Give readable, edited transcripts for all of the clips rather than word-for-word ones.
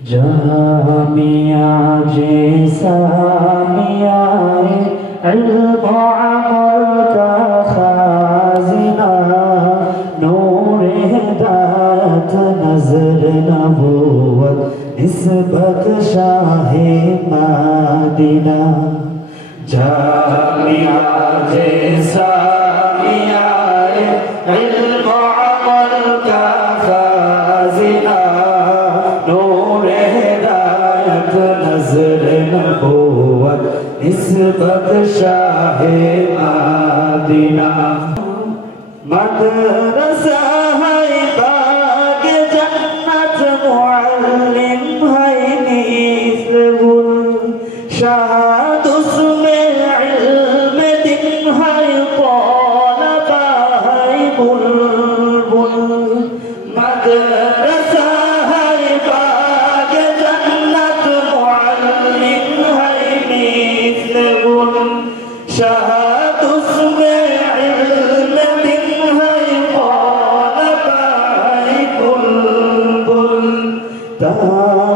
जामिया जैसा मियाए इल्म अमल का खाजिना नूर हिदायत नज़र नबूवत निस्बत शाहे मदीना जामिया जैसा मियाए इल्म अमल का खाजिना नूर हिदायत नज़र नबूवत निस्बत शाहे मदीना मदरसा है बाग जन्नत मुअल्लिम है निस्बुल शहाद उसमें इल्म दिन है तलबा है बुलबुल मदरसा है बाग जन्नत मुअल्लिम है निस्बुल शहाद उसमें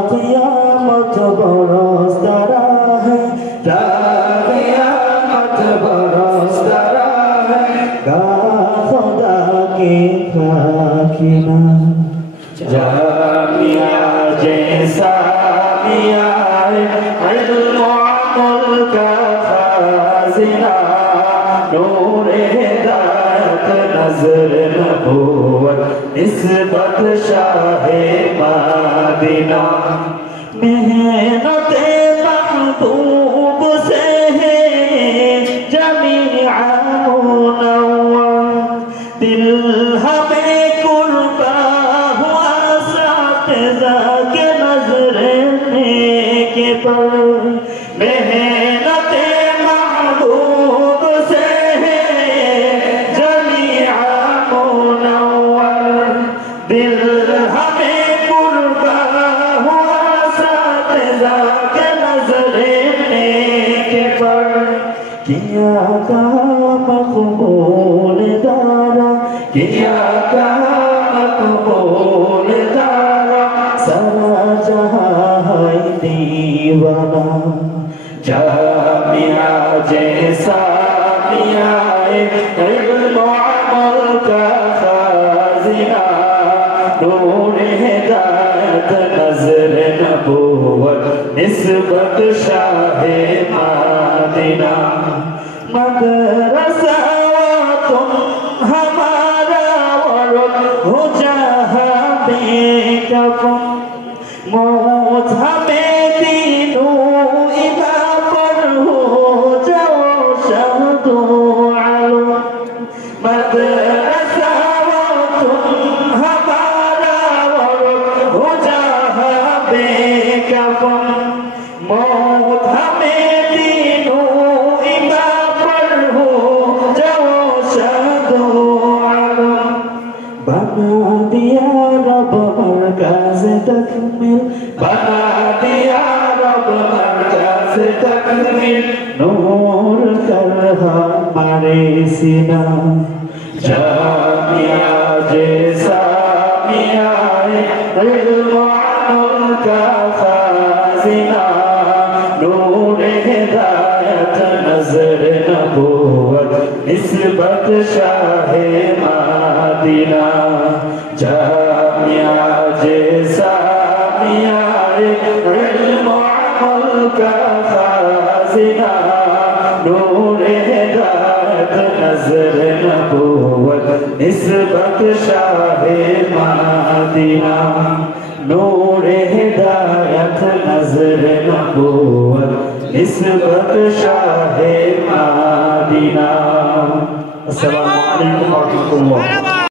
क़यामत बरस दरा है क़यामत बरस दरा है का खुदा के खाकिना जामिया जैसा मिया इल्म अमल का खाजिना नूर हिदायत नज़र नबूवत निस्बत शाहे मदीना मेहनते महबूब से है जमीआ मुनव्वर दिल हमें कुर्बा हुआ सातिज़ा के नज़रे के पर मेहनते महबूब से है जमीआ मुनव्वर दिल हमें कुर्बा हुआ सातिज़ा के नज़रे के पर किया का मक़बूल दारा किया का मक़बूल दारा सारा जहां है दीवाना जामिया जैसा मिया इल्म अमल का खाजिना नूर हिदायत नज़र नबूवत निस्बत शाहे मदीना मदरसा तुम हमारा वर्क हो जहाँ बेकफन मौत हमें तीनों इदा पर हो जाओ शहदो आलम मदरसा तुम हमारा वर्क हो जहाँ बेकफन मौत हमें तीनों इदा पर हो जाओ शहदो आलम बना दिया रब मरकज़ तकमील बना दिया रब मरकज़ तकमील नूर कर हमारे सीना जामिया जैसा मिया इल्म अमल का खाजिना नूर हिदायत नज़र नबूवत निस्बत शाहे मदीना जामिया जैसा मिया इल्म अमल का खाजिना नूर हिदायत नज़र नबूवत निस्बत शाहे मदीना नूर हिदायत नज़र नबूवत निस्बत शाहे मदीना। अस्सलामु अलैकुम व रहमतुल्लाह।